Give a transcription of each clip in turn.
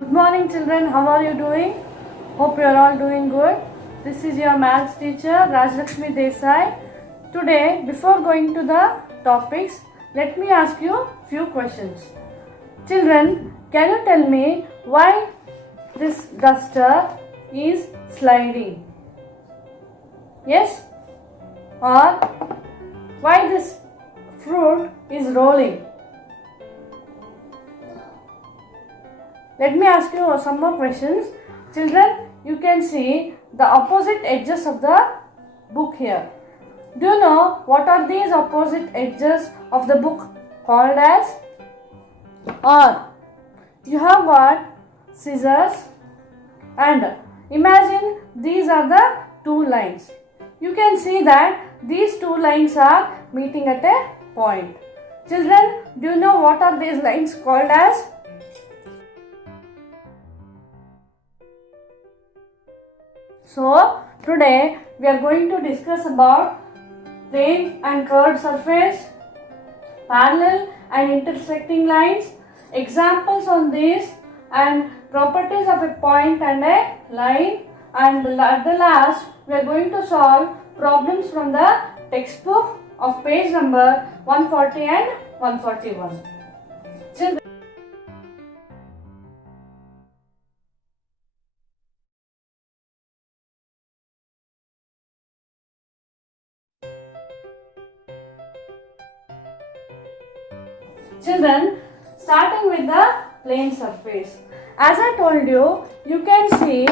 Good morning children, how are you doing? Hope you are all doing good. This is your maths teacher Rajlakshmi Desai. Today, before going to the topics, let me ask you few questions. Children, can you tell me why this duster is sliding? Yes? Or why this fruit is rolling? Let me ask you some more questions. Children, you can see the opposite edges of the book here. Do you know what are these opposite edges of the book called as? Or you have got scissors and imagine these are the two lines. You can see that these two lines are meeting at a point. Children, do you know what are these lines called as? So, today we are going to discuss about plane and curved surface, parallel and intersecting lines, examples on these, and properties of a point and a line, and at the last we are going to solve problems from the textbook of page number 140 and 141. Children, starting with the plane surface. As I told you, you can see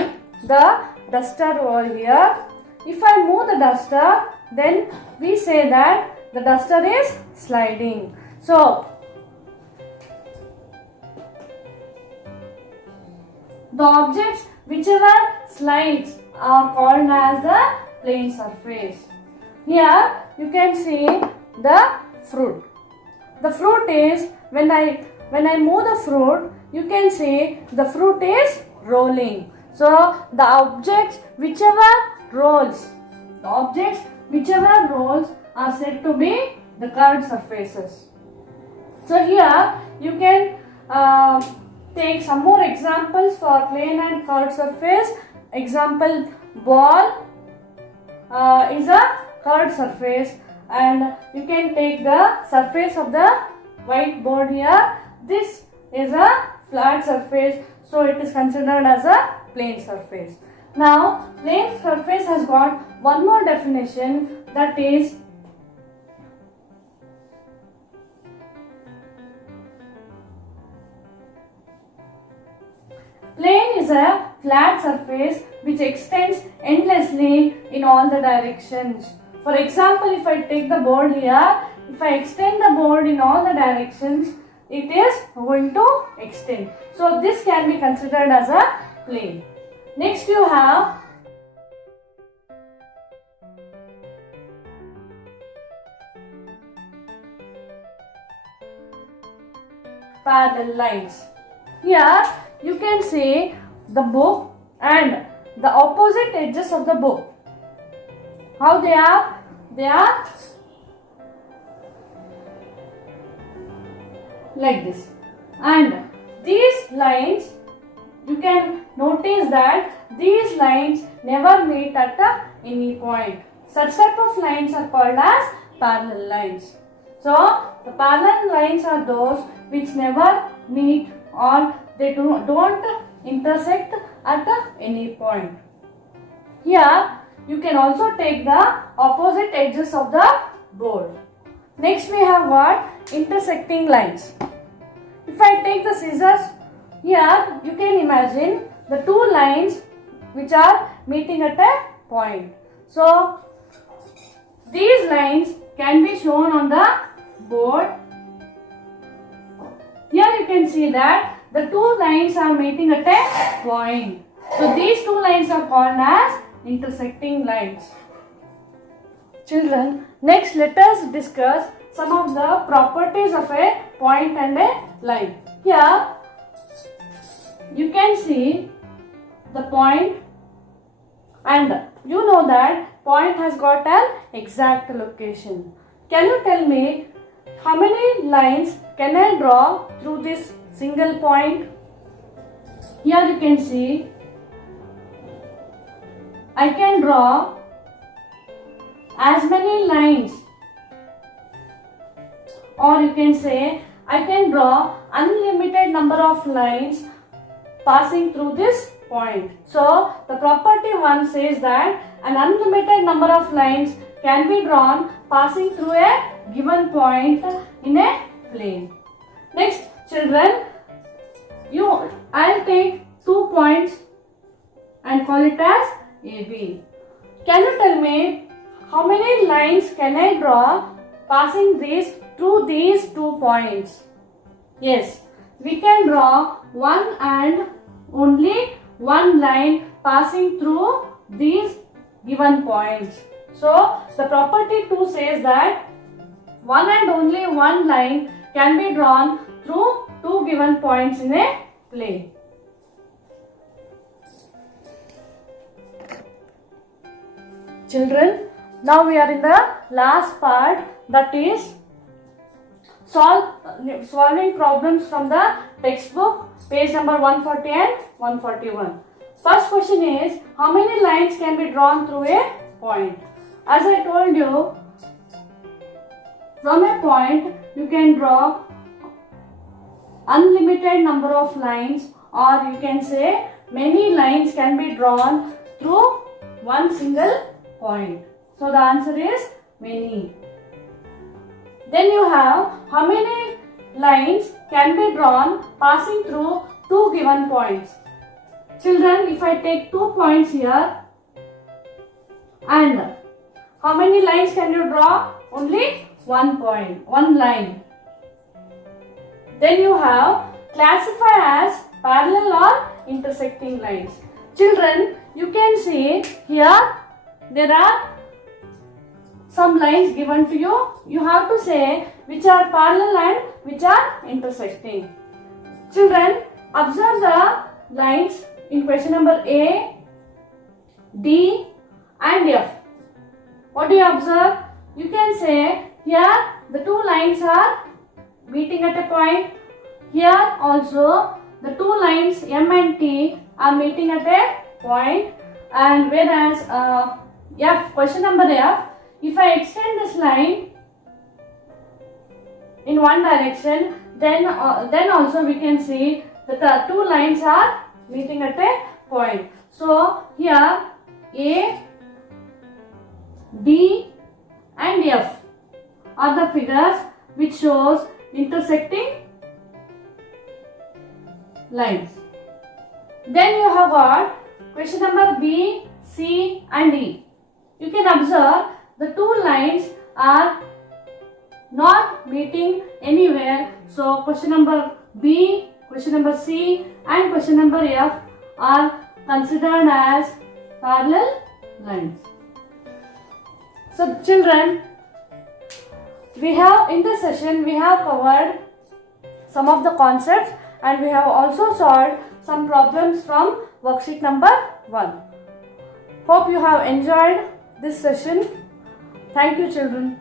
the duster over here. If I move the duster, then we say that the duster is sliding. So, the objects whichever slides are called as the plane surface. Here you can see the fruit. The fruit is, when I move the fruit, you can see the fruit is rolling. So the objects whichever rolls are said to be the curved surfaces. So here you can take some more examples for plane and curved surface. Example, ball is a curved surface, and you can take the surface of the whiteboard here. This is a flat surface, so it is considered as a plane surface. Now, plane surface has got one more definition, that is plane is a flat surface which extends endlessly in all the directions. For example, if I take the board here, if I extend the board in all the directions, it is going to extend. So this can be considered as a plane. Next you have parallel lines. Here you can see the book and the opposite edges of the book. How they are? They are like this. And these lines, you can notice that these lines never meet at any point. Such type of lines are called as parallel lines. So, the parallel lines are those which never meet or they don't intersect at any point. Here, you can also take the opposite edges of the board. Next we have what? Intersecting lines. If I take the scissors, here you can imagine the two lines which are meeting at a point. So, these lines can be shown on the board. Here you can see that the two lines are meeting at a point. So, these two lines are called as intersecting lines. Children, next let us discuss some of the properties of a point and a line. Here you can see the point, and you know that point has got an exact location. Can you tell me how many lines can I draw through this single point? Here you can see I can draw as many lines, or you can say I can draw unlimited number of lines passing through this point. So the property 1 says that an unlimited number of lines can be drawn passing through a given point in a plane. Next, children, I'll take 2 points and call it as AB. Can you tell me how many lines can I draw passing through these 2 points? Yes, we can draw one and only one line passing through these given points. So the property 2 says that one and only one line can be drawn through 2 given points in a plane. Children, now we are in the last part, that is solving problems from the textbook, page number 140 and 141. First question is, how many lines can be drawn through a point? As I told you, from a point you can draw unlimited number of lines, or you can say many lines can be drawn through one single point. So the answer is many. Then you have how many lines can be drawn passing through 2 given points. Children, if I take 2 points here, and how many lines can you draw? Only 1 point, 1 line. Then you have classify as parallel or intersecting lines. Children, you can see here there are some lines given to you. You have to say which are parallel and which are intersecting. Children, observe the lines in question number A, D and F. What do you observe? You can say here the 2 lines are meeting at a point. Here also the 2 lines M and T are meeting at a point. And whereas F, question number F, if I extend this line in one direction, then also we can see that the 2 lines are meeting at a point. So here A, D and F are the figures which shows intersecting lines. Then you have got question number B, C and E. You can observe the 2 lines are not meeting anywhere. So question number B, question number C and question number F are considered as parallel lines. So children, we have in this session we have covered some of the concepts, and we have also solved some problems from worksheet number 1. Hope you have enjoyed this session. Thank you, children.